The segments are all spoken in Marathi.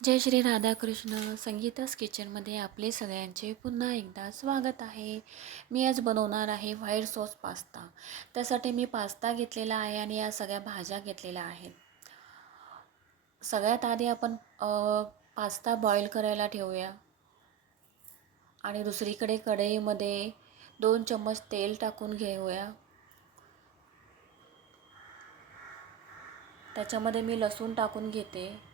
जय श्री राधाकृष्ण. संगीतास किचनमध्ये आपले सगळ्यांचे पुन्हा एकदा स्वागत आहे. मी आज बनवणार आहे व्हाईट सॉस पास्ता. त्यासाठी मी पास्ता घेतलेला आहे आणि या सगळ्या भाज्या घेतलेल्या आहेत. सगळ्यात आधी आपण पास्ता बॉईल करायला ठेवूया. आणि दुसरीकडे कढईमध्ये दोन चम्मच तेल टाकून घेऊया. त्याच्यामध्ये मी लसूण टाकून घेते.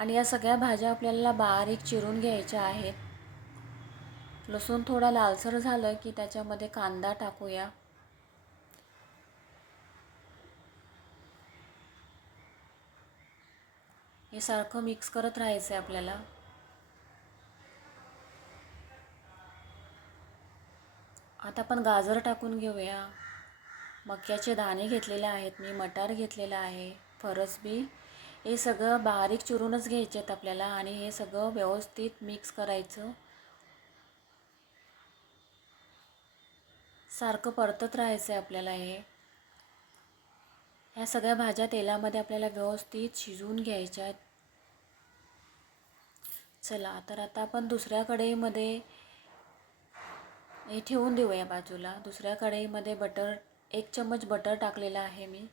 आणि या सगळ्या भाज्या आपल्याला बारीक चिरून घ्यायच्या आहेत. लसूण थोडा लालसर झालं की त्याच्यामध्ये कांदा टाकूया. हे सारखं मिक्स करत राहायचं आहे आपल्याला. आता आपण गाजर टाकून घेऊया. मक्याचे दाणे घेतलेले आहेत मी मटार घेतलेला आहे फरसबी हे सगळं बारीक चिरूनच घ्यायचे आहेत आपल्याला आणि हे सगळं व्यवस्थित मिक्स करायचं. सारखं परतत राहायचं आहे आपल्याला हे. ह्या सगळ्या भाज्या तेलामध्ये आपल्याला व्यवस्थित शिजवून घ्यायच्या आहेत. चला तर आता आपण दुसऱ्या कढईमध्ये हे ठेवून देऊया बाजूला. दुसऱ्या कढईमध्ये बटर एक चम्मच बटर टाकलेलं आहे मी.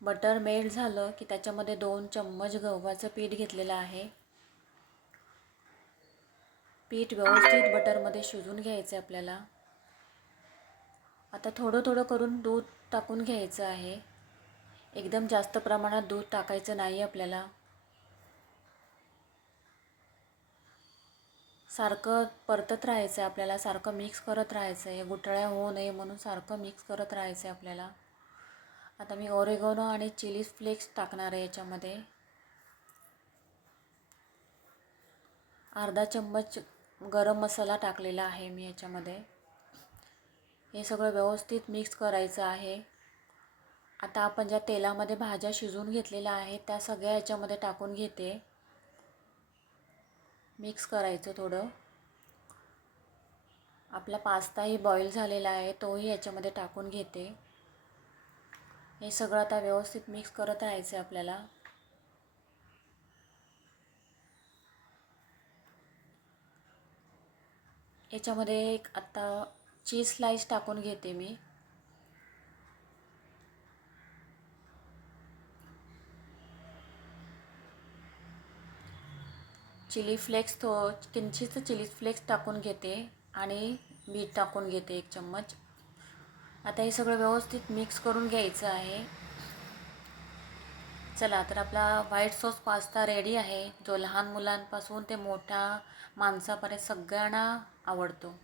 बटर मेल्ट झालं की त्याच्यामध्ये दोन चम्मच गव्हाचं पीठ घेतलेलं आहे. पीठ व्यवस्थित बटरमध्ये शिजून घ्यायचं आहे आपल्याला. आता थोडं थोडं करून दूध टाकून घ्यायचं आहे. एकदम जास्त प्रमाणात दूध टाकायचं नाही आपल्याला. सारखं परतत राहायचं आहे आपल्याला सारखं मिक्स करत राहायचं आहे. गुठळ्या होऊ नये म्हणून सारखं मिक्स करत राहायचं आहे आपल्याला. आता मी ओरेगोनो आणि चिली फ्लेक्स टाकणार आहे याच्यामध्ये. अर्धा चम्मच गरम मसाला टाकलेला आहे मी याच्यामध्ये. हे सगळं व्यवस्थित मिक्स करायचं आहे. आता आपण ज्या तेलामध्ये भाज्या शिजवून घेतलेल्या आहेत त्या सगळ्या याच्यामध्ये टाकून घेते. मिक्स करायचं थोडं. आपला पास्ताही बॉईल झालेला आहे तोही याच्यामध्ये टाकून घेते. हे सगळं आता व्यवस्थित मिक्स करत राहायचं आहे आपल्याला. याच्यामध्ये एक आत्ता चीज स्लाईस टाकून घेते मी. चिली फ्लेक्स थो किंचित चिली फ्लेक्स टाकून घेते आणि मीठ टाकून घेते एक चम्मच. आता हे सगळं व्यवस्थित मिक्स करून घ्यायचं आहे. चला तर आपला व्हाईट सॉस पास्ता रेडी आहे. जो लहान मुलांपासून ते मोठ्या माणसापर्यंत सगळ्यांना आवडतो.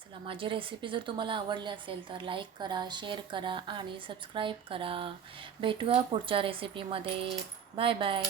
चला माझी रेसिपी जर तुम्हाला आवडली असेल तर लाईक करा शेअर करा आणि सबस्क्राईब करा. भेटूया पुढच्या रेसिपीमध्ये बाय बाय